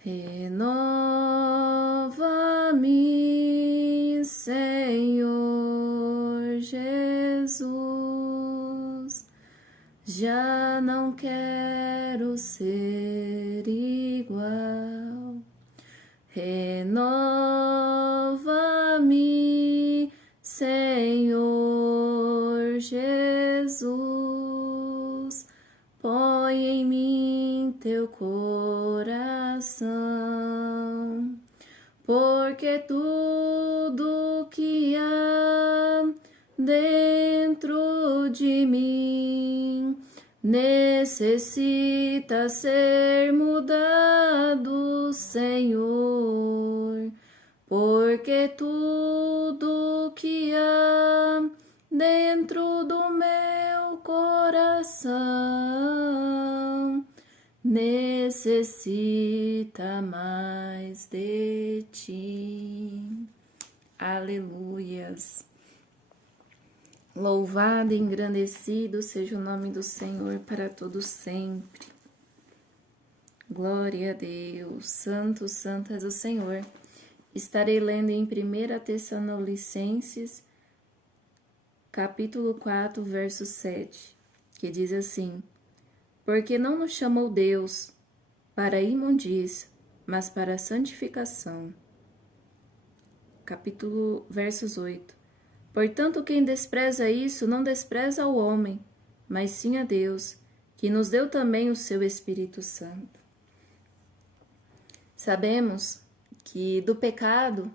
Renova-me, Senhor Jesus, já não quero ser igual. Renova-me, Senhor Jesus, põe em mim teu coração, porque tudo que há dentro de mim necessita ser mudado, Senhor, porque tudo que há dentro do meu coração necessita mais de ti. Aleluias. Louvado e engrandecido seja o nome do Senhor para todo sempre. Glória a Deus. Santo, santo és o Senhor. Estarei lendo em 1 Tessalonicenses, capítulo 4, verso 7, que diz assim: porque não nos chamou Deus para a imundícia, mas para a santificação. Versos 8. Portanto, quem despreza isso, não despreza ao homem, mas sim a Deus, que nos deu também o seu Espírito Santo. Sabemos que do pecado,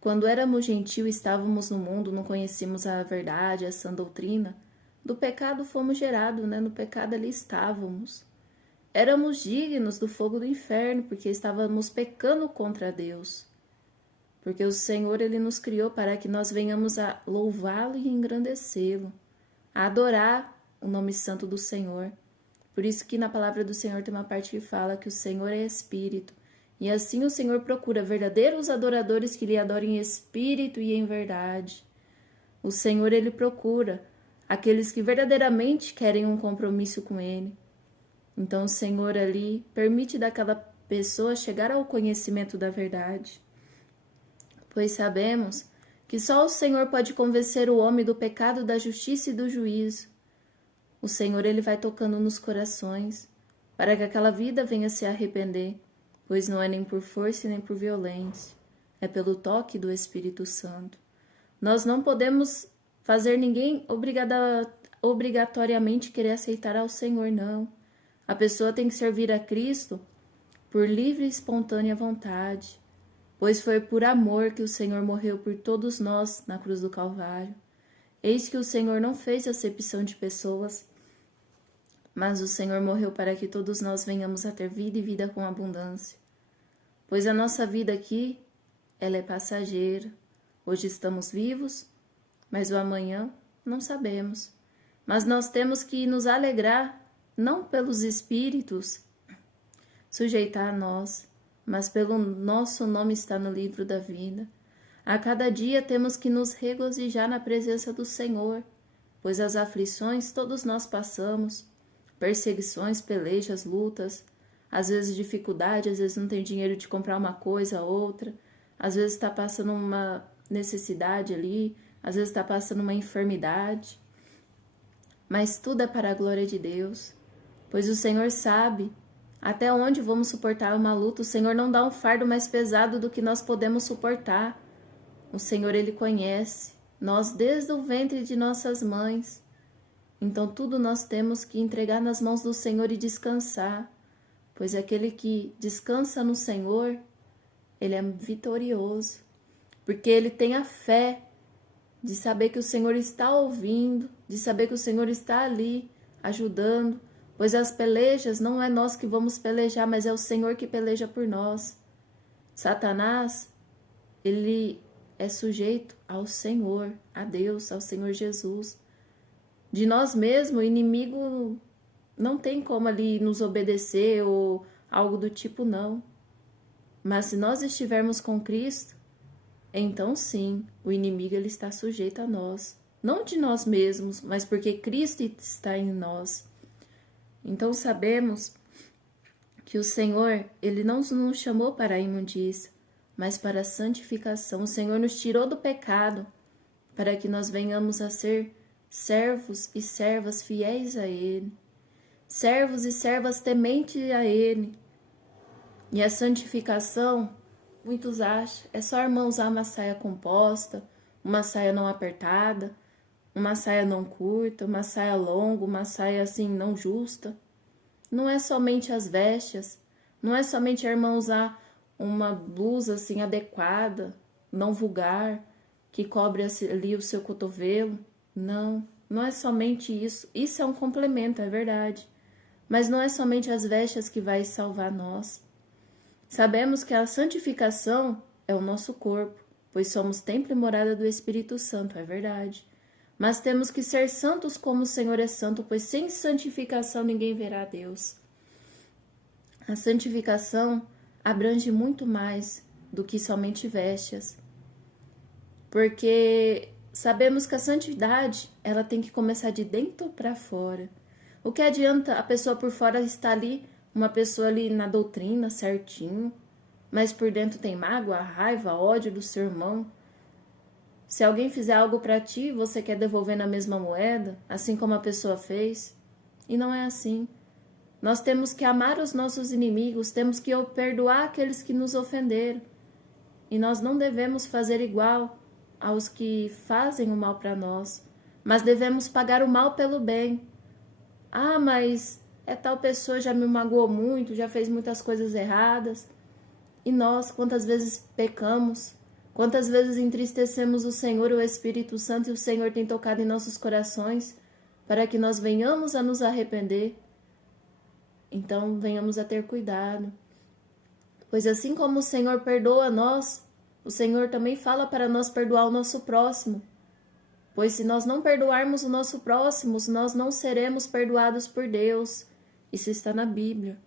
quando éramos gentios e estávamos no mundo, não conhecíamos a verdade, a sã doutrina, do pecado fomos gerados, no pecado ali estávamos. Éramos dignos do fogo do inferno, porque estávamos pecando contra Deus. Porque o Senhor, Ele nos criou para que nós venhamos a louvá-lo e engrandecê-lo, a adorar o nome santo do Senhor. Por isso que na palavra do Senhor tem uma parte que fala que o Senhor é Espírito, e assim o Senhor procura verdadeiros adoradores que lhe adorem em espírito e em verdade. O Senhor, Ele procura aqueles que verdadeiramente querem um compromisso com Ele. Então o Senhor ali permite daquela pessoa chegar ao conhecimento da verdade. Pois sabemos que só o Senhor pode convencer o homem do pecado, da justiça e do juízo. O Senhor, Ele vai tocando nos corações, para que aquela vida venha se arrepender, pois não é nem por força nem por violência, é pelo toque do Espírito Santo. Nós não podemos fazer ninguém obrigatoriamente querer aceitar ao Senhor, não. A pessoa tem que servir a Cristo por livre e espontânea vontade, pois foi por amor que o Senhor morreu por todos nós na cruz do Calvário. Eis que o Senhor não fez acepção de pessoas, mas o Senhor morreu para que todos nós venhamos a ter vida e vida com abundância. Pois a nossa vida aqui, ela é passageira. Hoje estamos vivos, mas o amanhã não sabemos. Mas nós temos que nos alegrar, não pelos espíritos sujeitar a nós, mas pelo nosso nome está no livro da vida. A cada dia temos que nos regozijar na presença do Senhor, pois as aflições todos nós passamos, perseguições, pelejas, lutas, às vezes dificuldade, às vezes não tem dinheiro de comprar uma coisa ou outra, às vezes está passando uma necessidade ali, às vezes está passando uma enfermidade, mas tudo é para a glória de Deus, pois o Senhor sabe até onde vamos suportar uma luta. O Senhor não dá um fardo mais pesado do que nós podemos suportar. O Senhor, Ele conhece nós desde o ventre de nossas mães. Então tudo nós temos que entregar nas mãos do Senhor e descansar, pois aquele que descansa no Senhor, ele é vitorioso, porque ele tem a fé de saber que o Senhor está ouvindo, de saber que o Senhor está ali ajudando, pois as pelejas não é nós que vamos pelejar, mas é o Senhor que peleja por nós. Satanás, ele é sujeito ao Senhor, a Deus, ao Senhor Jesus. De nós mesmos, o inimigo não tem como ali nos obedecer ou algo do tipo, não. Mas se nós estivermos com Cristo, então sim, o inimigo ele está sujeito a nós. Não de nós mesmos, mas porque Cristo está em nós. Então sabemos que o Senhor, Ele não nos chamou para a imundícia, mas para a santificação. O Senhor nos tirou do pecado para que nós venhamos a ser servos e servas fiéis a Ele, servos e servas tementes a Ele. E a santificação, muitos acham, é só a irmã usar uma saia composta, uma saia não apertada, uma saia não curta, uma saia longa, uma saia assim não justa. Não é somente as vestes, não é somente a irmã usar uma blusa assim adequada, não vulgar, que cobre ali o seu cotovelo. Não, não é somente isso. Isso é um complemento, é verdade. Mas não é somente as vestes que vai salvar nós. Sabemos que a santificação é o nosso corpo, pois somos templo e morada do Espírito Santo, é verdade. Mas temos que ser santos como o Senhor é santo, pois sem santificação ninguém verá a Deus. A santificação abrange muito mais do que somente vestes, porque sabemos que a santidade ela tem que começar de dentro para fora. O que adianta a pessoa por fora estar ali, uma pessoa ali na doutrina certinho, mas por dentro tem mágoa, raiva, ódio do seu irmão? Se alguém fizer algo para ti, você quer devolver na mesma moeda, assim como a pessoa fez? E não é assim. Nós temos que amar os nossos inimigos, temos que perdoar aqueles que nos ofenderam. E nós não devemos fazer igual aos que fazem o mal para nós, mas devemos pagar o mal pelo bem. Ah, mas tal pessoa já me magoou muito, já fez muitas coisas erradas. E nós, quantas vezes pecamos? Quantas vezes entristecemos o Senhor, o Espírito Santo, e o Senhor tem tocado em nossos corações para que nós venhamos a nos arrepender? Então, venhamos a ter cuidado. Pois assim como o Senhor perdoa nós, o Senhor também fala para nós perdoar o nosso próximo. Pois se nós não perdoarmos o nosso próximo, nós não seremos perdoados por Deus. Isso está na Bíblia.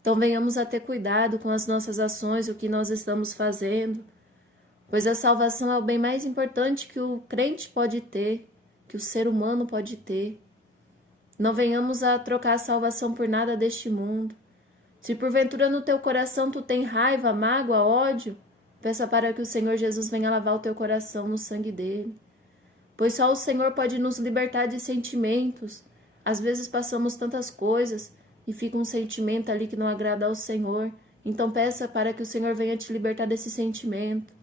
Então, venhamos a ter cuidado com as nossas ações, o que nós estamos fazendo. Pois a salvação é o bem mais importante que o crente pode ter, que o ser humano pode ter. Não venhamos a trocar a salvação por nada deste mundo. Se porventura no teu coração tu tem raiva, mágoa, ódio, peça para que o Senhor Jesus venha lavar o teu coração no sangue dele. Pois só o Senhor pode nos libertar de sentimentos. Às vezes passamos tantas coisas e fica um sentimento ali que não agrada ao Senhor. Então peça para que o Senhor venha te libertar desse sentimento.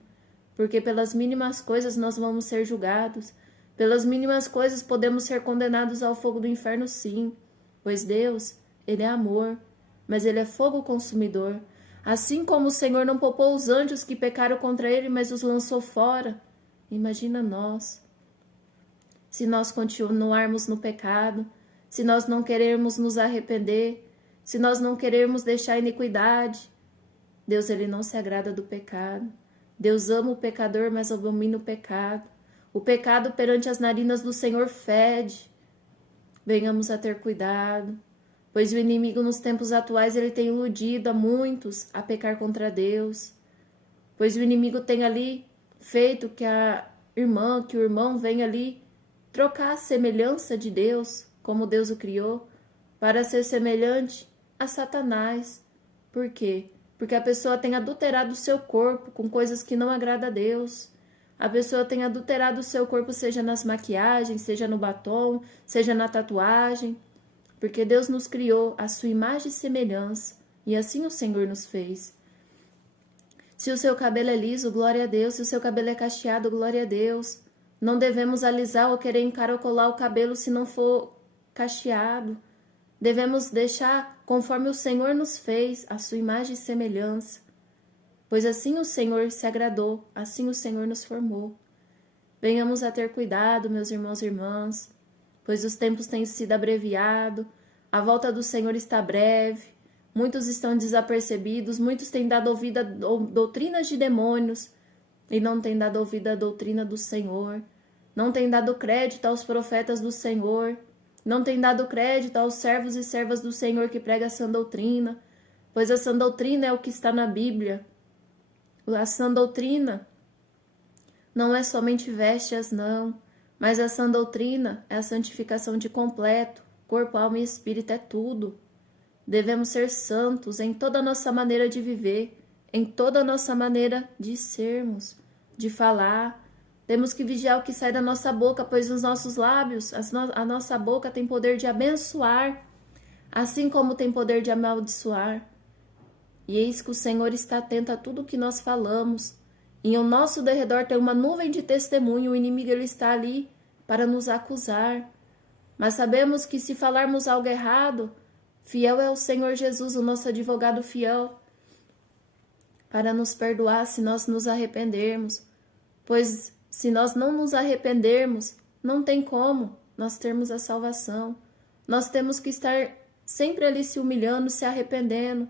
Porque pelas mínimas coisas nós vamos ser julgados. Pelas mínimas coisas podemos ser condenados ao fogo do inferno, sim. Pois Deus, Ele é amor, mas Ele é fogo consumidor. Assim como o Senhor não poupou os anjos que pecaram contra Ele, mas os lançou fora. Imagina nós. Se nós continuarmos no pecado, se nós não queremos nos arrepender, se nós não queremos deixar a iniquidade, Deus, Ele não se agrada do pecado. Deus ama o pecador, mas abomina o pecado. O pecado perante as narinas do Senhor fede. Venhamos a ter cuidado, pois o inimigo nos tempos atuais ele tem iludido a muitos a pecar contra Deus. Pois o inimigo tem ali feito que a irmã, que o irmão venha ali trocar a semelhança de Deus, como Deus o criou, para ser semelhante a Satanás. Por quê? Porque a pessoa tem adulterado o seu corpo com coisas que não agradam a Deus. A pessoa tem adulterado o seu corpo, seja nas maquiagens, seja no batom, seja na tatuagem. Porque Deus nos criou a sua imagem e semelhança, e assim o Senhor nos fez. Se o seu cabelo é liso, glória a Deus. Se o seu cabelo é cacheado, glória a Deus. Não devemos alisar ou querer encaracolar o cabelo se não for cacheado. Devemos deixar conforme o Senhor nos fez, a sua imagem e semelhança. Pois assim o Senhor se agradou, assim o Senhor nos formou. Venhamos a ter cuidado, meus irmãos e irmãs, pois os tempos têm sido abreviados, a volta do Senhor está breve, muitos estão desapercebidos, muitos têm dado ouvido a doutrinas de demônios e não têm dado ouvido à doutrina do Senhor, não têm dado crédito aos profetas do Senhor, não têm dado crédito aos servos e servas do Senhor que pregam a sã doutrina, pois a sã doutrina é o que está na Bíblia. A sã doutrina não é somente vestes, não, mas a sã doutrina é a santificação de completo, corpo, alma e espírito, é tudo. Devemos ser santos em toda a nossa maneira de viver, em toda a nossa maneira de sermos, de falar. Temos que vigiar o que sai da nossa boca, pois os nossos lábios, a nossa boca tem poder de abençoar, assim como tem poder de amaldiçoar. E eis que o Senhor está atento a tudo que nós falamos. E ao nosso derredor tem uma nuvem de testemunho, o inimigo ele está ali para nos acusar. Mas sabemos que se falarmos algo errado, fiel é o Senhor Jesus, o nosso advogado fiel, para nos perdoar se nós nos arrependermos. Pois se nós não nos arrependermos, não tem como nós termos a salvação. Nós temos que estar sempre ali se humilhando, se arrependendo.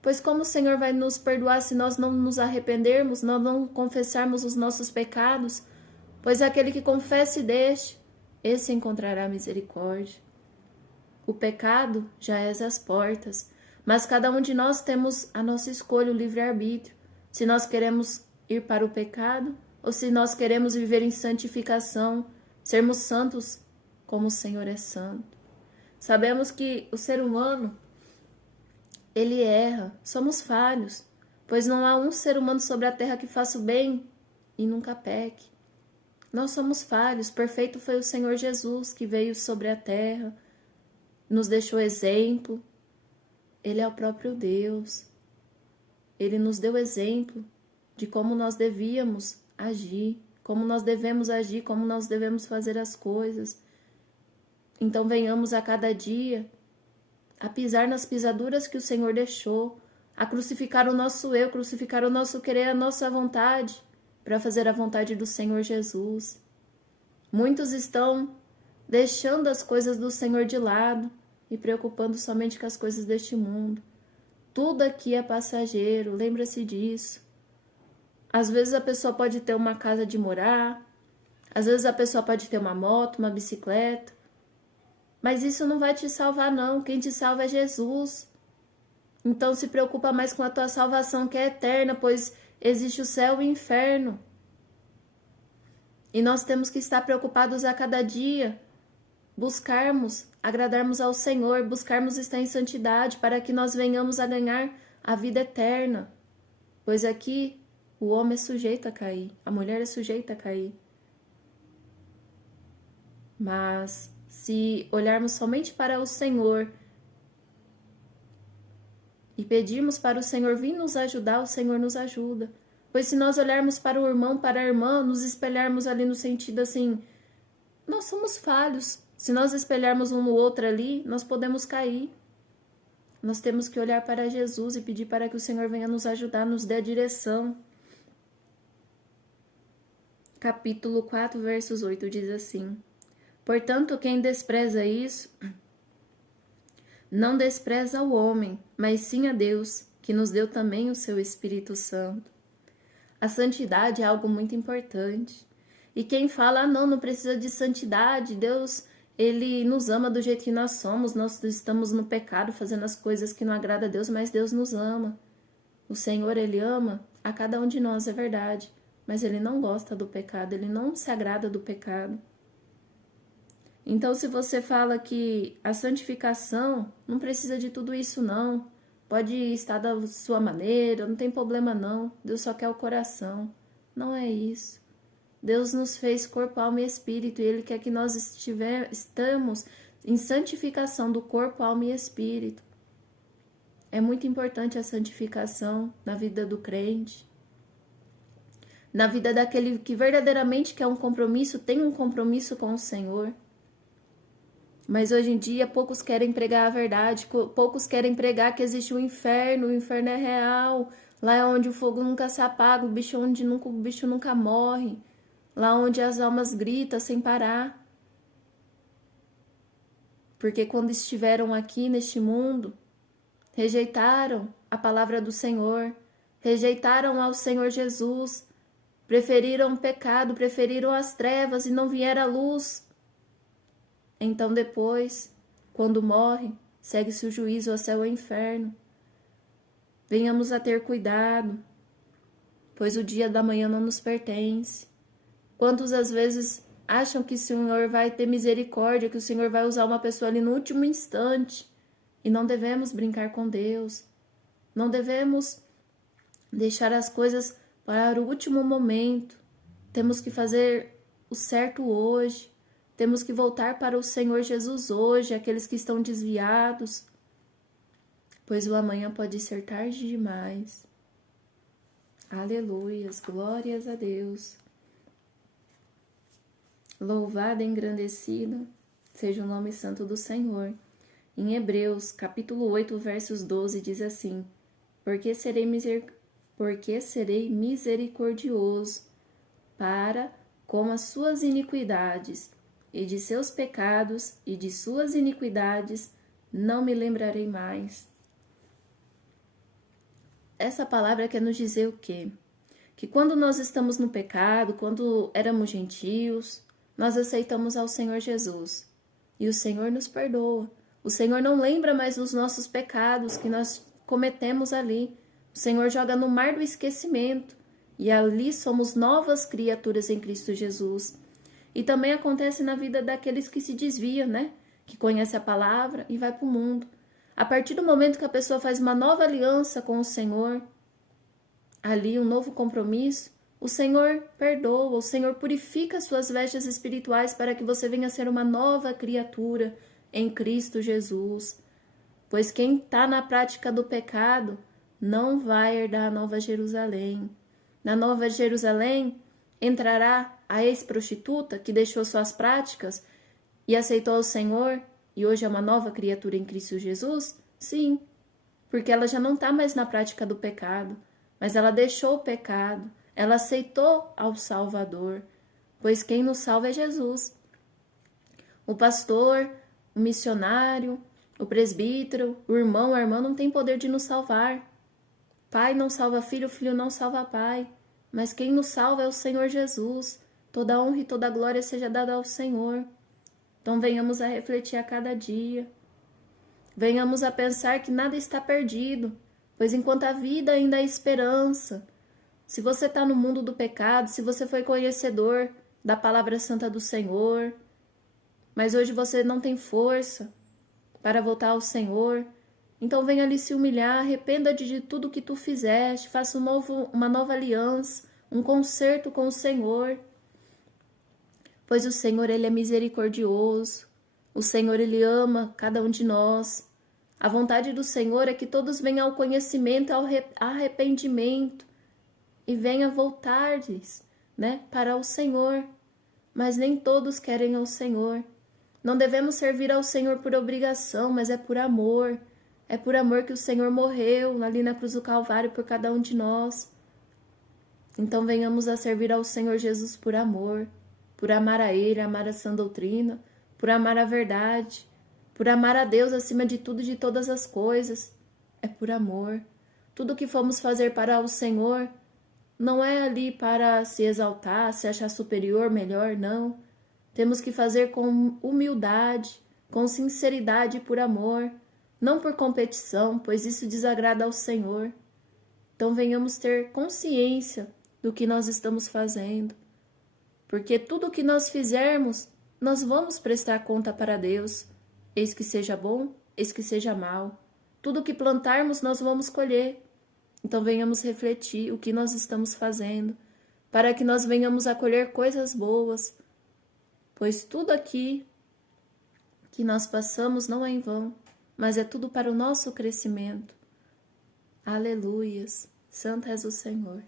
Pois como o Senhor vai nos perdoar se nós não nos arrependermos, nós não confessarmos os nossos pecados? Pois aquele que confessa e deixa, esse encontrará misericórdia. O pecado já é às portas, mas cada um de nós temos a nossa escolha, o livre-arbítrio. Se nós queremos ir para o pecado ou se nós queremos viver em santificação, sermos santos como o Senhor é santo. Sabemos que o ser humano, ele erra, somos falhos, pois não há um ser humano sobre a terra que faça o bem e nunca peque. Nós somos falhos, perfeito foi o Senhor Jesus que veio sobre a terra, nos deixou exemplo. Ele é o próprio Deus. Ele nos deu exemplo de como nós devíamos agir, como nós devemos agir, como nós devemos fazer as coisas. Então venhamos a cada dia a pisar nas pisaduras que o Senhor deixou, a crucificar o nosso eu, crucificar o nosso querer, a nossa vontade, para fazer a vontade do Senhor Jesus. Muitos estão deixando as coisas do Senhor de lado e preocupando somente com as coisas deste mundo. Tudo aqui é passageiro, lembra-se disso. Às vezes a pessoa pode ter uma casa de morar, às vezes a pessoa pode ter uma moto, uma bicicleta, mas isso não vai te salvar não, quem te salva é Jesus. Então se preocupa mais com a tua salvação que é eterna, pois existe o céu e o inferno. E nós temos que estar preocupados a cada dia, buscarmos, agradarmos ao Senhor, buscarmos estar em santidade para que nós venhamos a ganhar a vida eterna. Pois aqui o homem é sujeito a cair, a mulher é sujeita a cair. Mas se olharmos somente para o Senhor e pedirmos para o Senhor vir nos ajudar, o Senhor nos ajuda. Pois se nós olharmos para o irmão, para a irmã, nos espelharmos ali no sentido assim, nós somos falhos. Se nós espelharmos um no outro ali, nós podemos cair. Nós temos que olhar para Jesus e pedir para que o Senhor venha nos ajudar, nos dê a direção. Capítulo 4, versos 8 diz assim: Portanto, quem despreza isso, não despreza o homem, mas sim a Deus, que nos deu também o seu Espírito Santo. A santidade é algo muito importante. E quem fala, não precisa de santidade, Deus, Ele nos ama do jeito que nós somos, nós estamos no pecado, fazendo as coisas que não agradam a Deus, mas Deus nos ama. O Senhor, Ele ama a cada um de nós, é verdade, mas Ele não gosta do pecado, Ele não se agrada do pecado. Então, se você fala que a santificação não precisa de tudo isso, não. Pode estar da sua maneira, não tem problema, não. Deus só quer o coração. Não é isso. Deus nos fez corpo, alma e espírito, e Ele quer que nós estamos em santificação do corpo, alma e espírito. É muito importante a santificação na vida do crente. Na vida daquele que verdadeiramente quer um compromisso, tem um compromisso com o Senhor. Mas hoje em dia poucos querem pregar a verdade, poucos querem pregar que existe o inferno é real, lá é onde o fogo nunca se apaga, o bicho nunca morre, lá onde as almas gritam sem parar. Porque quando estiveram aqui neste mundo, rejeitaram a palavra do Senhor, rejeitaram ao Senhor Jesus, preferiram o pecado, preferiram as trevas e não vieram a luz. Então depois, quando morre, segue-se o juízo ao céu e ao inferno. Venhamos a ter cuidado, pois o dia da manhã não nos pertence. Quantos às vezes acham que o Senhor vai ter misericórdia, que o Senhor vai usar uma pessoa ali no último instante, E não devemos brincar com Deus. Não devemos deixar as coisas para o último momento. Temos que fazer o certo hoje. Temos que voltar para o Senhor Jesus hoje, aqueles que estão desviados, pois o amanhã pode ser tarde demais. Aleluias, glórias a Deus. Louvado e engrandecido seja o nome santo do Senhor. Em Hebreus, capítulo 8, versos 12, diz assim: Porque serei misericordioso para com as suas iniquidades, e de seus pecados e de suas iniquidades não me lembrarei mais. Essa palavra quer nos dizer o quê? Que quando nós estamos no pecado, quando éramos gentios, nós aceitamos ao Senhor Jesus. E o Senhor nos perdoa. O Senhor não lembra mais dos nossos pecados que nós cometemos ali. O Senhor joga no mar do esquecimento. E ali somos novas criaturas em Cristo Jesus. E também acontece na vida daqueles que se desviam, né? Que conhece a palavra e vai para o mundo. A partir do momento que a pessoa faz uma nova aliança com o Senhor, ali um novo compromisso, o Senhor perdoa, o Senhor purifica suas vestes espirituais para que você venha a ser uma nova criatura em Cristo Jesus. Pois quem está na prática do pecado não vai herdar a Nova Jerusalém. Na Nova Jerusalém entrará a ex-prostituta que deixou suas práticas e aceitou o Senhor e hoje é uma nova criatura em Cristo Jesus? Sim, porque ela já não está mais na prática do pecado, mas ela deixou o pecado, ela aceitou ao Salvador, pois quem nos salva é Jesus. O pastor, o missionário, o presbítero, o irmão, a irmã não tem poder de nos salvar. Pai não salva filho, filho não salva pai, mas quem nos salva é o Senhor Jesus. Toda honra e toda glória seja dada ao Senhor. Então venhamos a refletir a cada dia. Venhamos a pensar que nada está perdido, pois enquanto a vida ainda há esperança. Se você está no mundo do pecado, se você foi conhecedor da palavra santa do Senhor, mas hoje você não tem força para voltar ao Senhor, então venha ali se humilhar, arrependa-te de tudo que tu fizeste, faça uma nova aliança, um concerto com o Senhor. Pois o Senhor, Ele é misericordioso, o Senhor, Ele ama cada um de nós. A vontade do Senhor é que todos venham ao conhecimento, ao arrependimento e venham voltar-lhes, né, para o Senhor. Mas nem todos querem ao Senhor. Não devemos servir ao Senhor por obrigação, mas é por amor. É por amor que o Senhor morreu ali na cruz do Calvário por cada um de nós. Então venhamos a servir ao Senhor Jesus por amor. Por amar a Ele, amar a sã doutrina, por amar a verdade, por amar a Deus acima de tudo e de todas as coisas. É por amor. Tudo que fomos fazer para o Senhor não é ali para se exaltar, se achar superior, melhor, não. Temos que fazer com humildade, com sinceridade e por amor, não por competição, pois isso desagrada ao Senhor. Então venhamos ter consciência do que nós estamos fazendo. Porque tudo o que nós fizermos, nós vamos prestar conta para Deus. Eis que seja bom, eis que seja mal. Tudo o que plantarmos, nós vamos colher. Então venhamos refletir o que nós estamos fazendo, para que nós venhamos a colher coisas boas. Pois tudo aqui que nós passamos não é em vão, mas é tudo para o nosso crescimento. Aleluias! Santo és o Senhor.